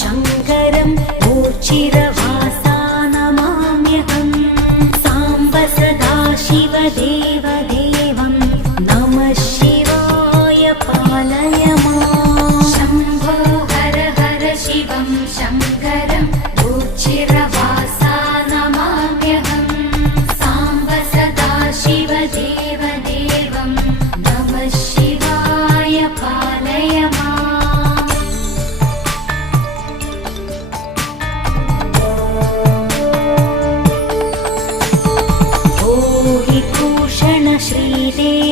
शङ्करं मूर्च्छिरवासा नमाम्यहम् साम्ब सदा शिवदेवदेवं नमः शिवाय पालय माम् शम्भो हर हर शिवं शङ्करं मूर्च्छिरवासा नमाम्यहम् साम्ब सदा शिवदेवदेवं नमः शिवाय पालय माम् भूषण श्रीदेव